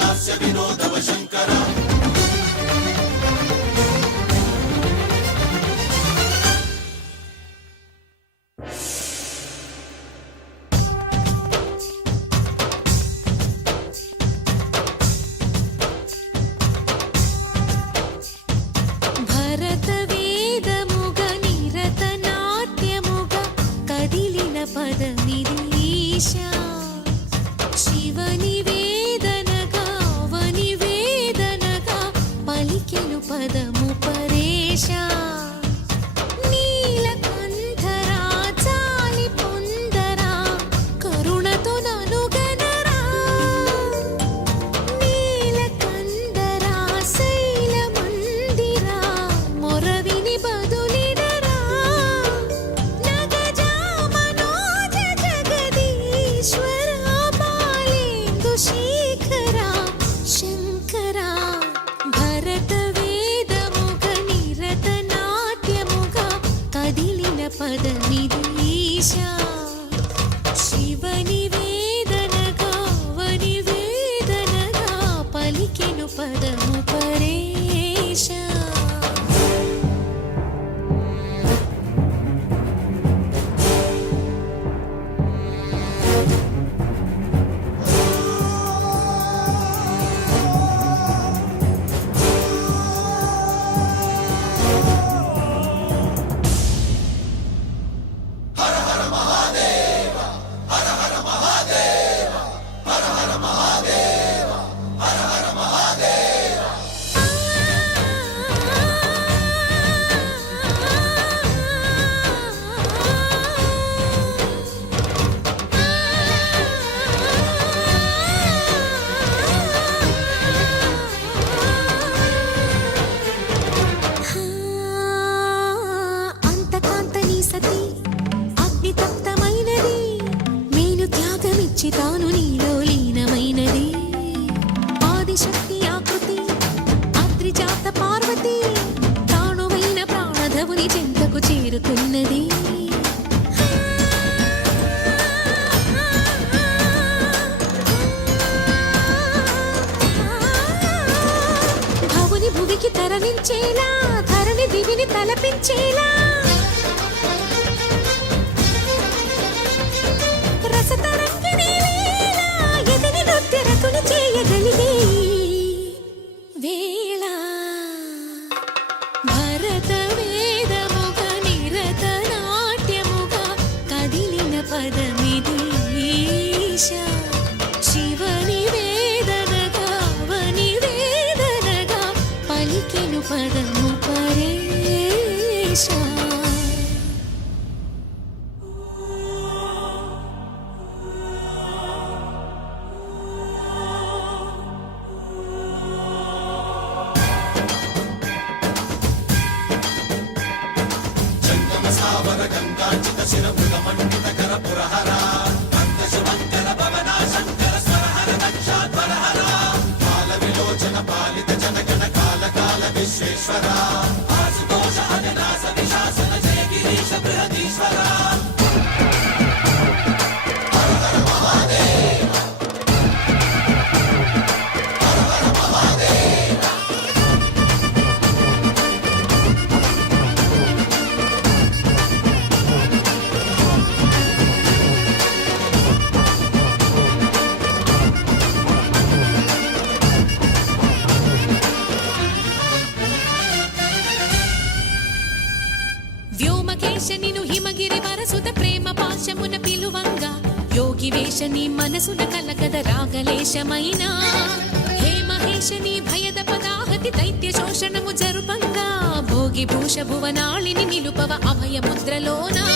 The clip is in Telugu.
లాస్య వినోదవ శంకర తాను నీలో లీనమైనది ఆదిశక్తి ఆకృతి అద్రిజాత పార్వతి తానువైన ప్రాణధవుని చెంతకు చేరుకున్నది భవుని భువికి తరలించేలా ధరణి దివిని తలపించేలా పదము పరేశ గంగాచిత శిరముగ మండిత కర పురహర శుభంకర భవనా శంకర స్వరహర దక్షాధ్వరహర కాల విలోచన పాలిత జనగణ కాల కాల విశ్వేశ్వర ఆశుతోష అవినాశ విశాసన జయ గిరీశ బృహదీశ్వర హర హర మహాదేవ హర హర మహాదేవ వ్యోమకేశనిను హిమగిరి వరసుత ప్రేమ పాశమున పిలువంగా యోగి వేషని మనసున కలకద రాగలేశమైనా హే మహేశని భయద పదాహతి దైత్య శోషణము జరుపంగా భోగి భూష భువనాళిని నిలుపవ అభయ ముద్రలోనా